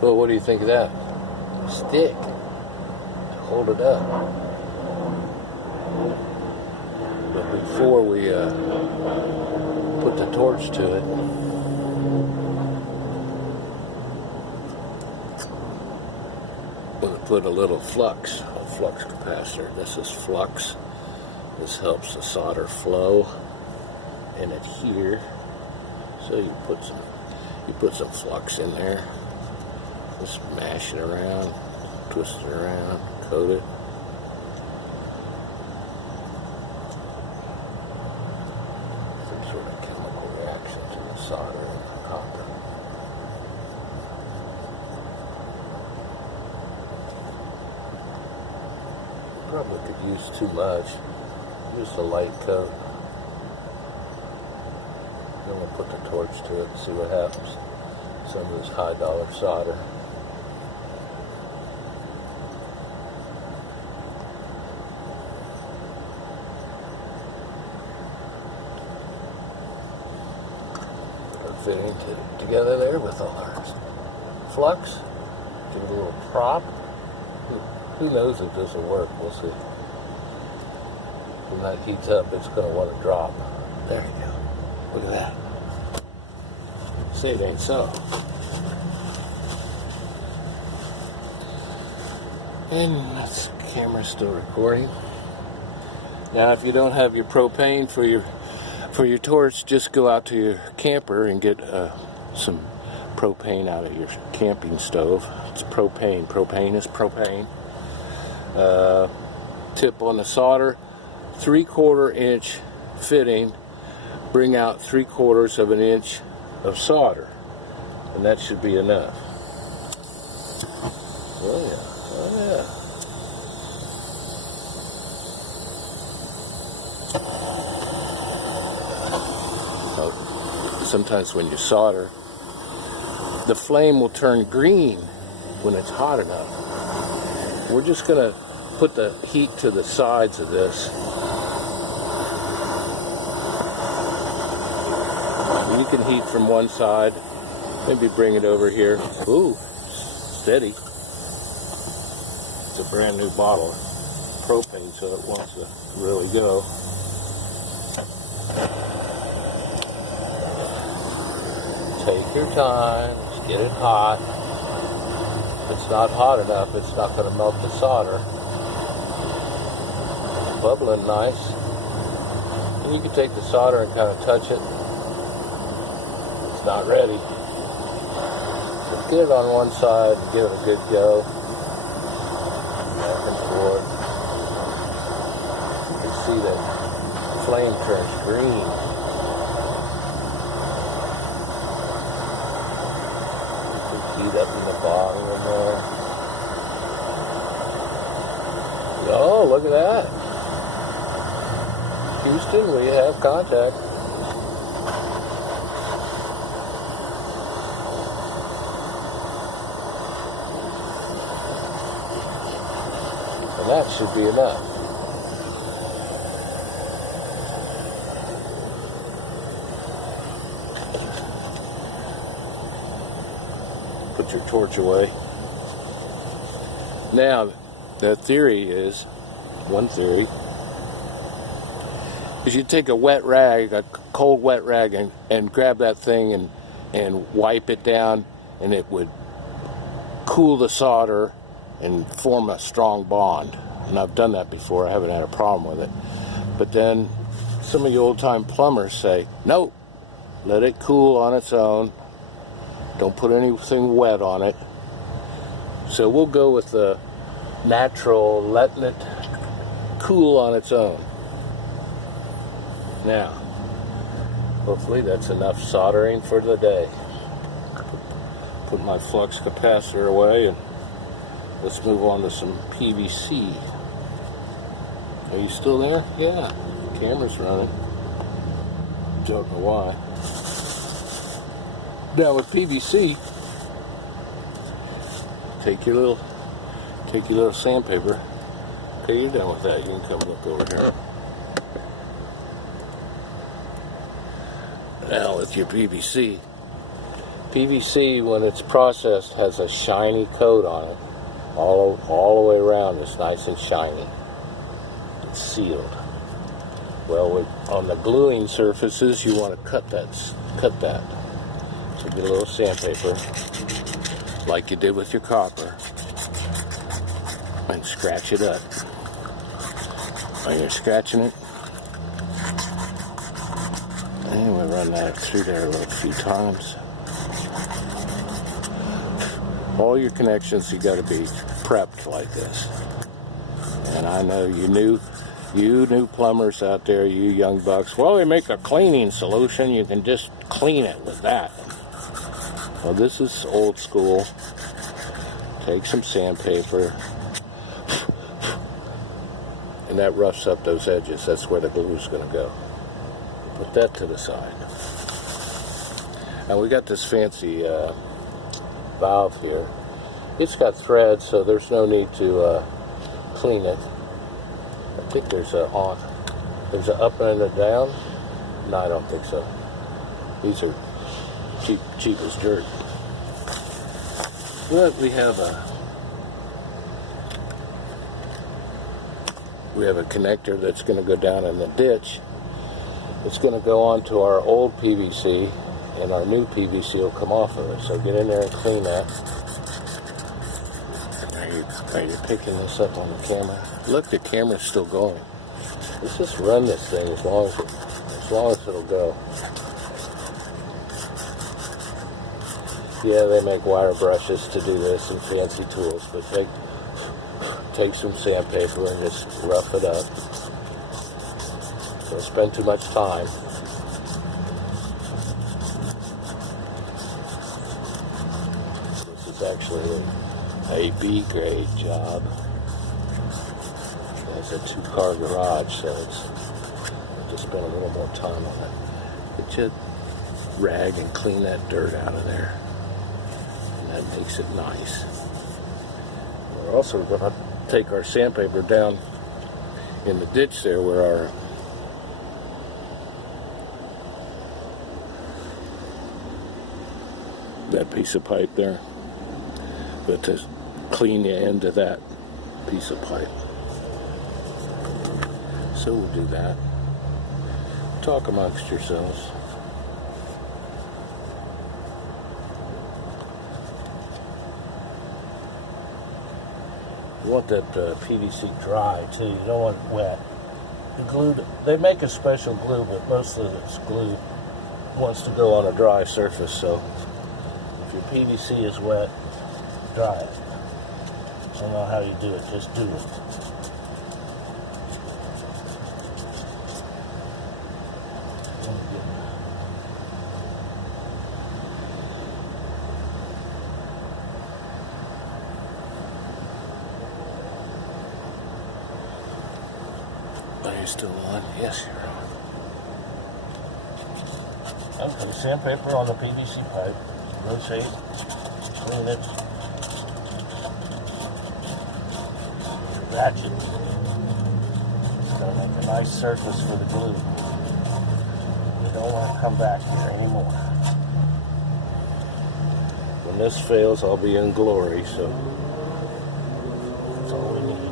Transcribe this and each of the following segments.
Well, what do you think of that? Stick to hold it up. But before we put the torch to it, I'm going to put a little flux capacitor. This is flux. This helps the solder flow and adhere. So you put some flux in there. Just mash it around, twist it around, coat it. Some sort of chemical reaction to the solder and the copper. Probably could use too much. Just a light coat. Then we'll put the torch to it and see what happens. Some of this high dollar solder. Fitting together there with all our flux. Give it a little prop. Who knows if this will work? We'll see. When that heats up, it's going to want to drop. There you go. Look at that. See, it ain't so. And that's the camera still recording. Now, if you don't have your propane for your torch, just go out to your camper and get some propane out of your camping stove. It's propane. Propane is propane. Tip on the solder, 3/4 inch fitting. Bring out 3/4 of an inch of solder, and that should be enough. Oh yeah, oh yeah. Sometimes when you solder, the flame will turn green when it's hot enough. We're just going to put the heat to the sides of this. You can heat from one side, maybe bring it over here. Ooh, steady. It's a brand new bottle of propane, so it wants to really go. Take your time, just get it hot. If it's not hot enough, it's not going to melt the solder. It's bubbling nice. And you can take the solder and kind of touch it. It's not ready. So get it on one side and give it a good go. Back and forth. You can see that flame turns green. Heat up in the bottom in there. Oh, look at that. Houston, we have contact. And that should be enough. Put your torch away. Now, the theory is, one theory, is you take a wet rag, a cold wet rag, and grab that thing and wipe it down, and it would cool the solder and form a strong bond. And I've done that before. I haven't had a problem with it. But then some of you old-time plumbers say, no, let it cool on its own. Don't put anything wet on it. So we'll go with the natural, letting it cool on its own. Now, hopefully that's enough soldering for the day. Put my flux capacitor away and let's move on to some PVC. Are you still there? Yeah, the camera's running. Don't know why. Now with PVC, take your little sandpaper. Okay, you're done with that. You can come look over here. Now with your PVC, PVC, when it's processed, has a shiny coat on it. All the way around, it's nice and shiny. It's sealed. Well, on the gluing surfaces, you want to cut that. So get a little sandpaper, like you did with your copper, and scratch it up. When you're scratching it, and we run that through there a few times. All your connections, you got to be prepped like this. And I know you new plumbers out there, you young bucks, well, they make a cleaning solution. You can just clean it with that. Well, this is old school. Take some sandpaper, and that roughs up those edges. That's where the glue's going to go. Put that to the side. And we got this fancy valve here. It's got threads, so there's no need to clean it. I think there's a on. There's an up and a down. No, I don't think so. These are cheap as dirt. But we have a connector that's going to go down in the ditch. It's going to go onto our old PVC, and our new PVC will come off of it. So get in there and clean that. Are you picking this up on the camera? Look, the camera's still going. Let's just run this thing as long as it'll go. Yeah, they make wire brushes to do this and fancy tools, but take some sandpaper and just rough it up. Don't spend too much time. This is actually a B grade job. It's a 2-car garage, so I just spend a little more time on it. Get your rag and clean that dirt out of there. And that makes it nice. We're also going to take our sandpaper down in the ditch there where that piece of pipe there, but to clean the end of that piece of pipe. So we'll do that. Talk amongst yourselves. You want that PVC dry too. You don't want it wet. The glue, they make a special glue, but most of this glue wants to go on a dry surface. So if your PVC is wet, dry it. I don't know how you do it. Just do it. Are you still on? Yes, you're on. I'm putting sandpaper on the PVC pipe. Rotate. Clean it. Ratchet. It's going to make a nice surface for the glue. You don't want to come back here anymore. When this fails, I'll be in glory, so that's all we need.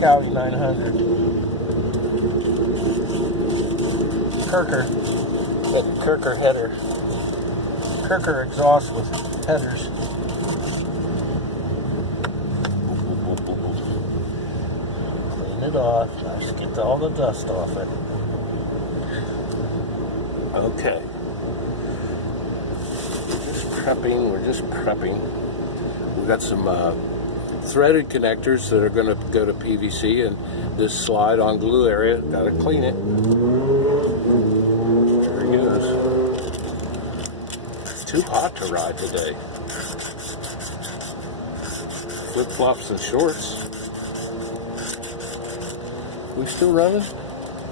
Cowie 900. Kirker header. Kirker exhaust with headers. Clean it off. Just get all the dust off it. Okay. We're just prepping. We've got some threaded connectors that are going to go to PVC, and this slide on glue area, got to clean it. There he goes. It's too hot to ride today. Flip-flops and shorts. We still running?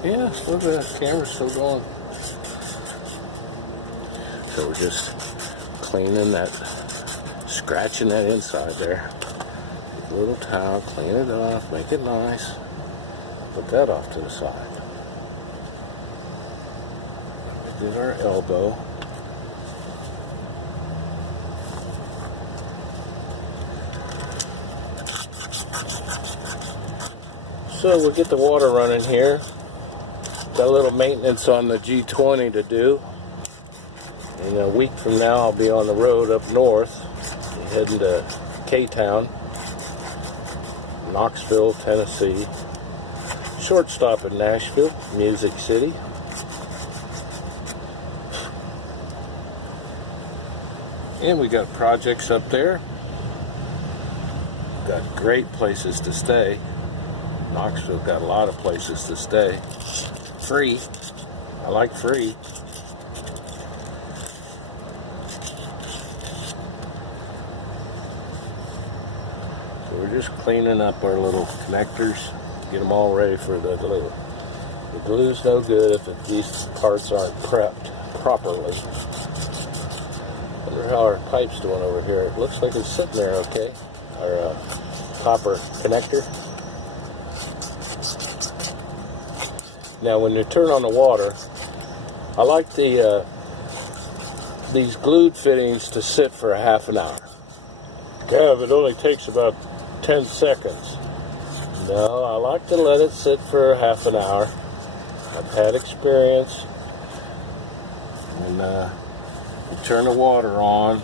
Yes, look at that, camera's still going. So we're just cleaning that, scratching that inside there. A little towel, clean it off, make it nice. Put that off to the side. We did our elbow. So we'll get the water running here. Got a little maintenance on the G20 to do. And a week from now I'll be on the road up north, heading to K-Town, Knoxville, Tennessee. Short stop in Nashville, Music City. And we got projects up there. Got great places to stay. Knoxville got a lot of places to stay. Free. I like free. So we're just cleaning up our little connectors. Get them all ready for the glue. The glue's no good if these parts aren't prepped properly. Wonder how our pipe's doing over here. It looks like it's sitting there okay. Our copper connector. Now when you turn on the water, I like these glued fittings to sit for a half an hour. Kev, it only takes about 10 seconds. No, I like to let it sit for half an hour. I've had experience. And you turn the water on,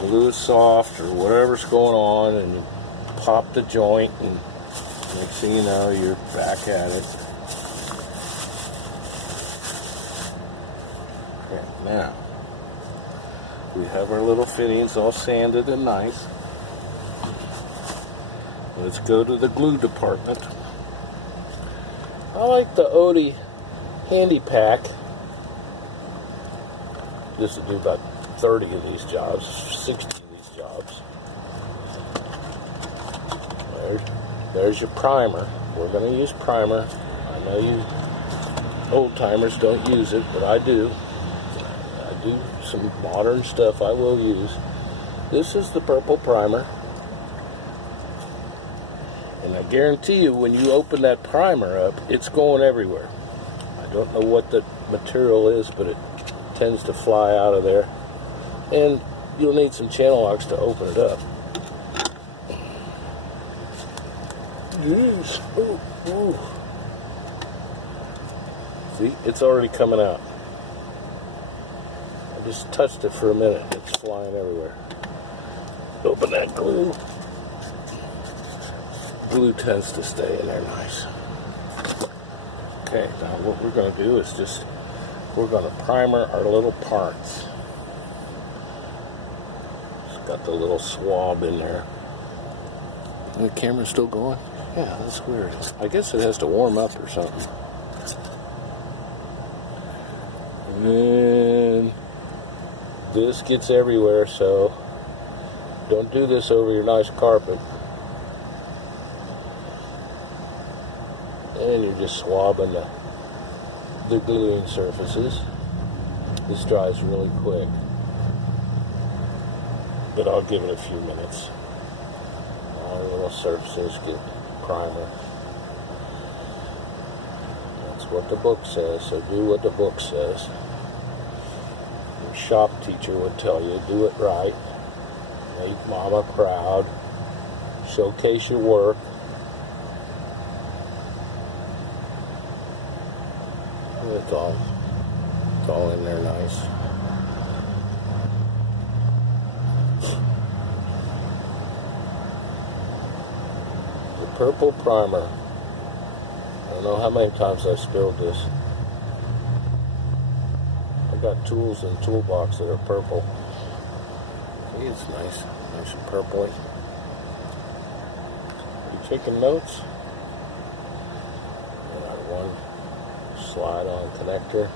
glue is soft or whatever's going on, and you pop the joint, and next thing you know, you're back at it. Okay, now, we have our little fittings all sanded and nice. Let's go to the glue department. I like the Odie Handy Pack. This will do about 30 of these jobs, 60 of these jobs. There's your primer. We're going to use primer. I know you old-timers don't use it, but I do. I do some modern stuff I will use. This is the purple primer. And I guarantee you, when you open that primer up, it's going everywhere. I don't know what the material is, but it tends to fly out of there. And you'll need some channel locks to open it up. Jeez. Ooh, ooh. See, it's already coming out. I just touched it for a minute. It's flying everywhere. Open that glue. Glue tends to stay in there nice. Okay, now what we're going to do is we're going to primer our little parts. It's got the little swab in there. The camera's still going? Yeah, that's weird. I guess it has to warm up or something. And this gets everywhere, so don't do this over your nice carpet. And you're just swabbing the gluing surfaces. This dries really quick, but I'll give it a few minutes. All the little surfaces get primer. That's what the book says, so do what the book says. Your shop teacher would tell you, do it right. Make mama proud. Showcase your work. It's all in there nice. The purple primer. I don't know how many times I've spilled this. I got tools in the toolbox that are purple. See, it's nice and purpley. You taking notes? One slide on connector.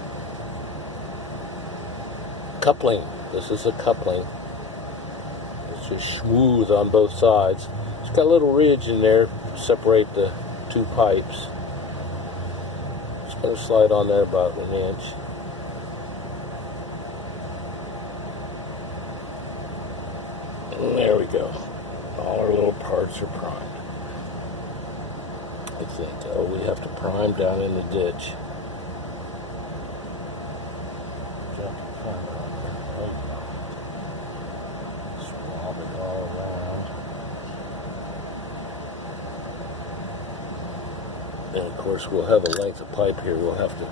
Coupling. This is a coupling. It's just smooth on both sides. It's got a little ridge in there to separate the two pipes. Just going to slide on there about an inch. There we go. All our little parts are primed. I think. Oh, we have to prime down in the ditch. Swab it all around. And of course, we'll have a length of pipe here. We'll have to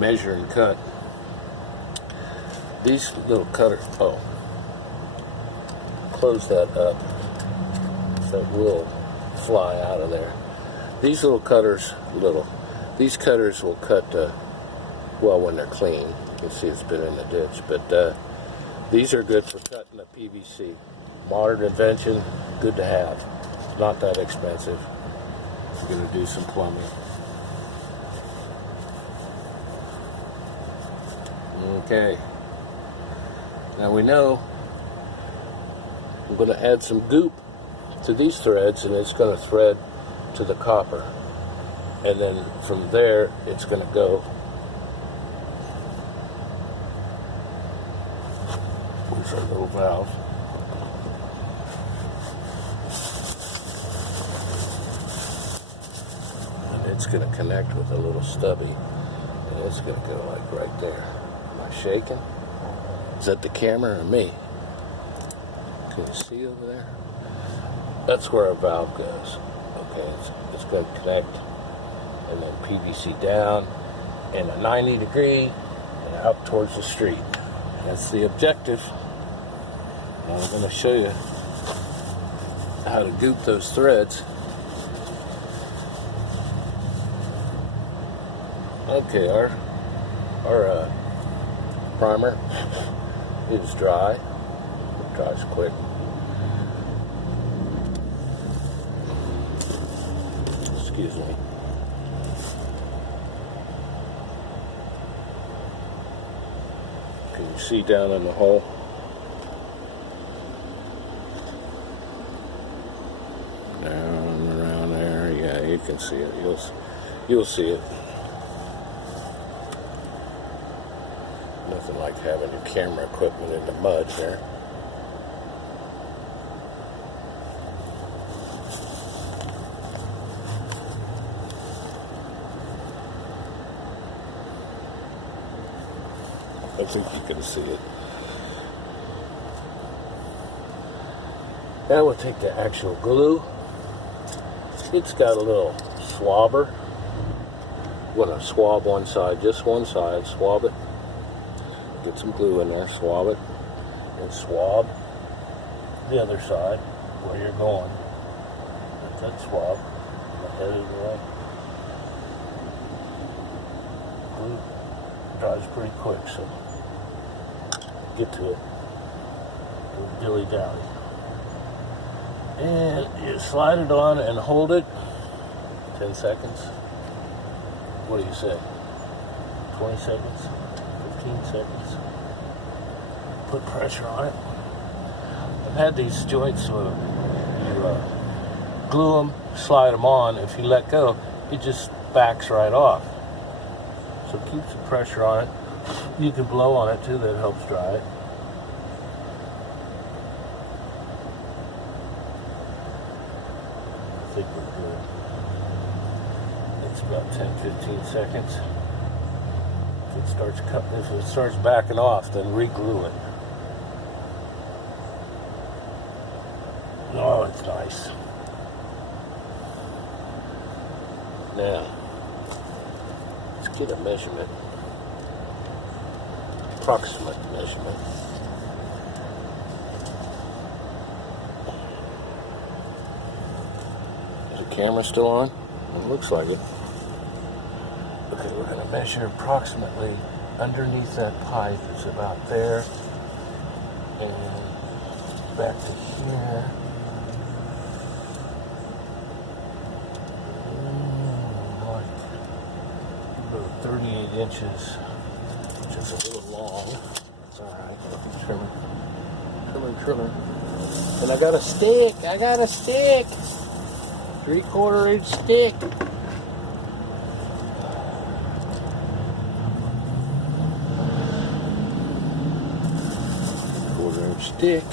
measure and cut. These little cutters. Oh, close that up. That will fly out of there. These little cutters, these cutters will cut, well, when they're clean. You can see it's been in the ditch, but these are good for cutting the PVC. Modern invention, good to have. Not that expensive. We're going to do some plumbing. Okay. Now we know I'm going to add some goop to these threads, and it's going to thread to the copper, and then from there it's going to go. Here's our little valve. And it's going to connect with a little stubby, and it's going to go like right there. Am I shaking? Is that the camera or me? Can you see over there? That's where our valve goes. Okay, it's going to connect, and then PVC down, and a 90 degree, and out towards the street. That's the objective. Now I'm going to show you how to goop those threads. Okay, our primer is dry. It dries quick. Excuse me. Can you see down in the hole? Down around there, yeah, you can see it. You'll see it. Nothing like having your camera equipment in the mud there. I think you can see it. Now we'll take the actual glue. It's got a little swabber. We're going to swab one side, just one side, swab it. Get some glue in there, swab it, and swab the other side where you're going. Let that swab in the head of the right. Glue dries pretty quick, so get to it. Do dilly-dally. And you slide it on and hold it 10 seconds. What do you say? 20 seconds? 15 seconds. Put pressure on it. I've had these joints where you glue them, slide them on. If you let go, it just backs right off. So keep some pressure on it. You can blow on it too, that helps dry it. I think we're good. It's about 10-15 seconds. If it starts backing off, then re-glue it. Oh, it's nice. Now, let's get a measurement. Approximate measurement. Is the camera still on? It looks like it. Okay, we're going to measure approximately underneath that pipe. It's about there. And back to here. About 38 inches, which is a little long. It's alright. Trimmer. And I got a stick. 3/4 inch stick. another stick.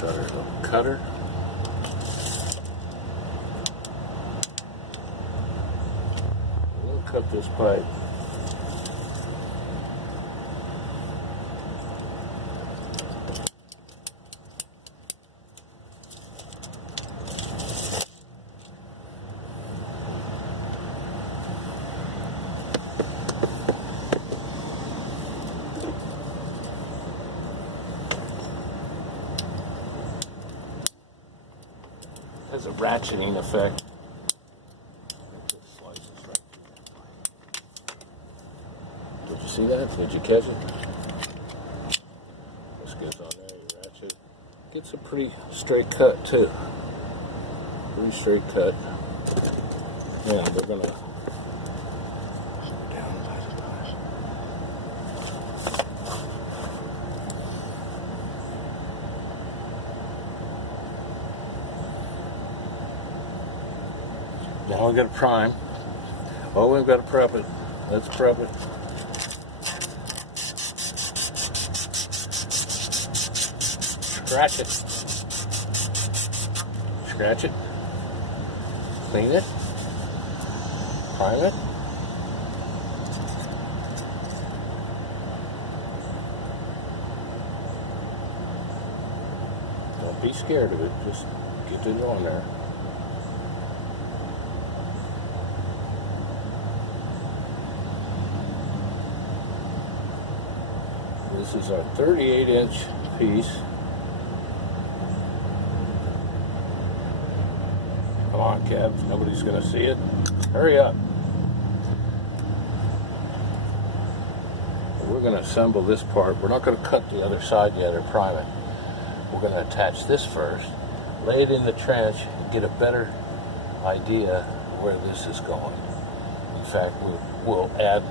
Got our little cutter. We'll cut this pipe. Has a ratcheting effect. Did you see that? Did you catch it? This goes on there, you ratchet. Gets a pretty straight cut too. Pretty straight cut. Now we're gonna now we got to prime. Oh, we've got to prep it. Let's prep it. Scratch it. Scratch it. Clean it. Prime it. Don't be scared of it. Just get it on there. This is our 38-inch piece. Come on, Kev. Nobody's going to see it. Hurry up. We're going to assemble this part. We're not going to cut the other side yet or prime it. We're going to attach this first, lay it in the trench, and get a better idea where this is going. In fact, we'll add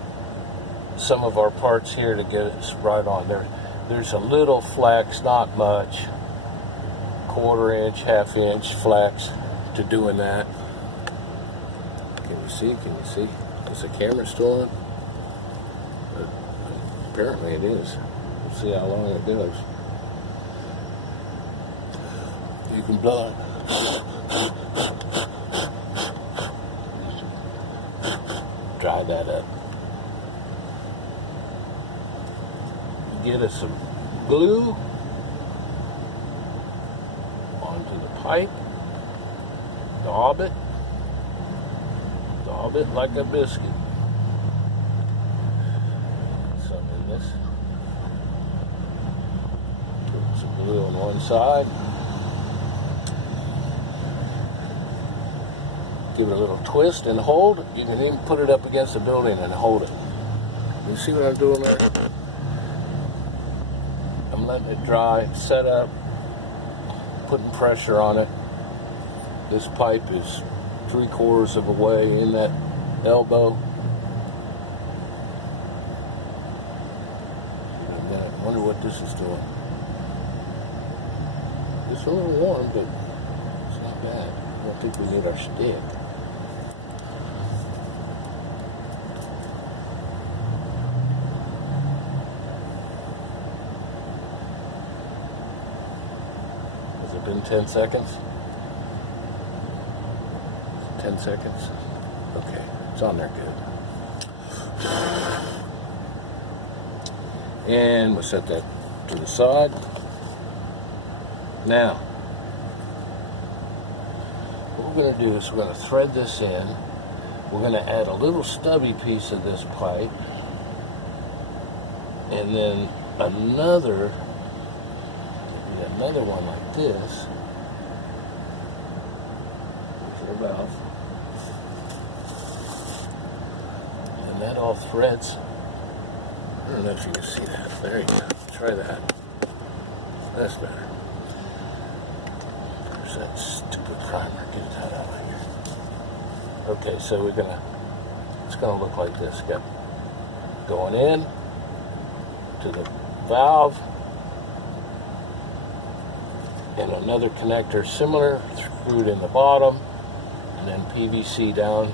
some of our parts here to get it right on there. There's a little flex, not much, 1/4 inch, 1/2 inch flex to doing that. Can you see? Can you see? Is the camera still on? Apparently it is. We'll see how long it goes. You can blow it. Dry that up. Get us some glue onto the pipe, daub it like a biscuit. Some in this. Put some glue on one side. Give it a little twist and hold. You can even put it up against the building and hold it. You see what I'm doing there? I'm letting it dry, set up, putting pressure on it. This pipe is 3/4 of a way in that elbow. I wonder what this is doing. It's a little warm, but it's not bad. I don't think we need our stick. Been 10 seconds? 10 seconds? Okay, it's on there good. And we'll set that to the side. Now, what we're going to do is we're going to thread this in. We're going to add a little stubby piece of this pipe. And then another one like this. There's our valve. And that all threads. I don't know if you can see that. There you go. Try that. That's better. There's that stupid primer. Get that out of here. Okay, so it's gonna look like this. Got going in to the valve. And another connector similar, screwed in the bottom, and then PVC down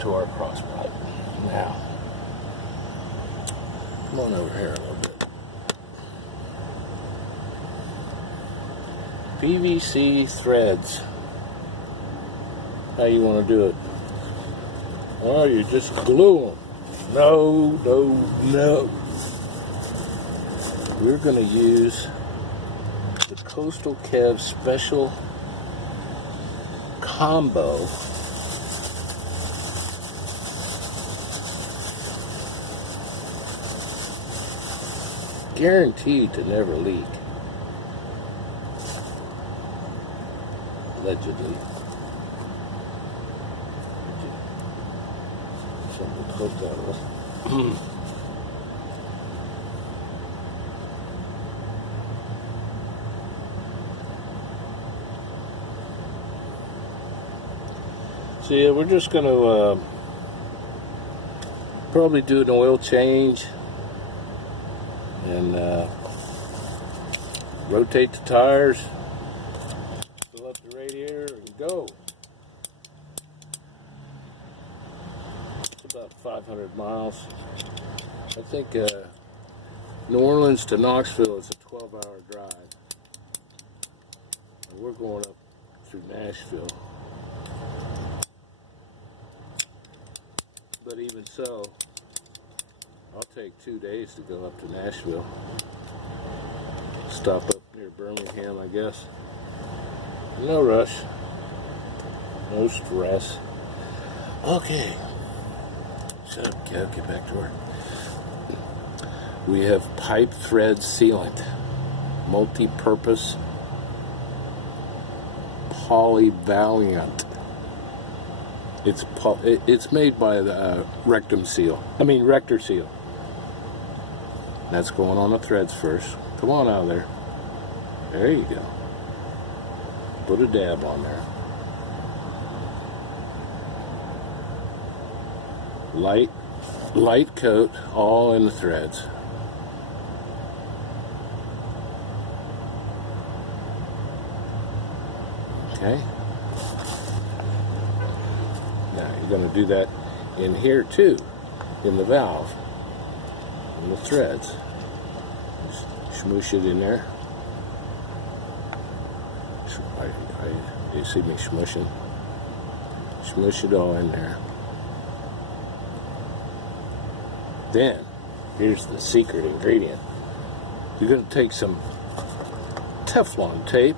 to our crossbar. Now, come on over here a little bit. PVC threads. How you want to do it? Well, you just glue them. No, no, no. We're going to use the Coastal Kev Special Combo guaranteed to never leak. Allegedly. Something hooked out of it. So yeah, we're just going to probably do an oil change and rotate the tires, fill up the radiator, and go. It's about 500 miles. I think New Orleans to Knoxville is a 12-hour drive. And we're going up through Nashville. But even so, I'll take 2 days to go up to Nashville. Stop up near Birmingham, I guess. No rush. No stress. Okay. Shut up, Kev. Get back to work. We have pipe thread sealant. Multi-purpose polyvalent. It's made by the Rector Seal. That's going on the threads first. Come on out of there. There you go. Put a dab on there. Light coat all in the threads. Okay. Now you're going to do that in here too, in the valve, in the threads. Just smoosh it in there. You see me smushing? Smush it all in there. Then, here's the secret ingredient. You're going to take some Teflon tape.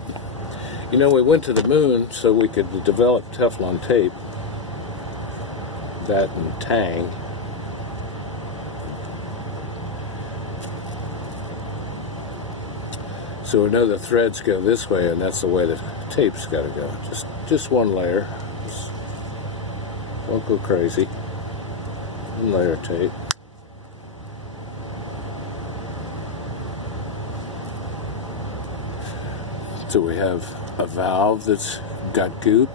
You know, we went to the moon so we could develop Teflon tape. That and Tang. So we know the threads go this way, and that's the way the tape's got to go. Just one layer. Just won't go crazy. One layer of tape. So we have a valve that's got goop.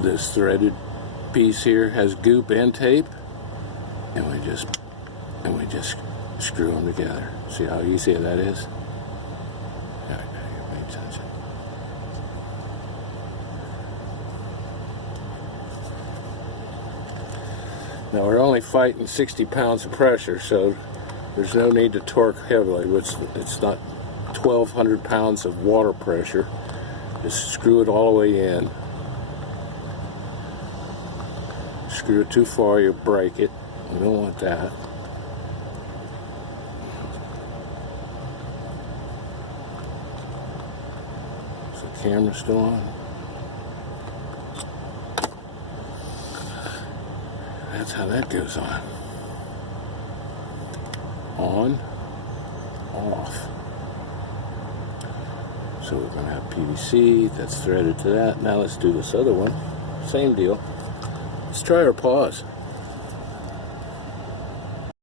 This threaded piece here has goop and tape, and we just screw them together. See how easy that is? Pay attention. Now we're only fighting 60 pounds of pressure, so there's no need to torque heavily. It's not 1,200 pounds of water pressure. Just screw it all the way in. Screw it too far, you'll break it. We don't want that. Is the camera still on? That's how that goes on. On, off. So we're going to have PVC that's threaded to that. Now let's do this other one. Same deal. Let's try our pause.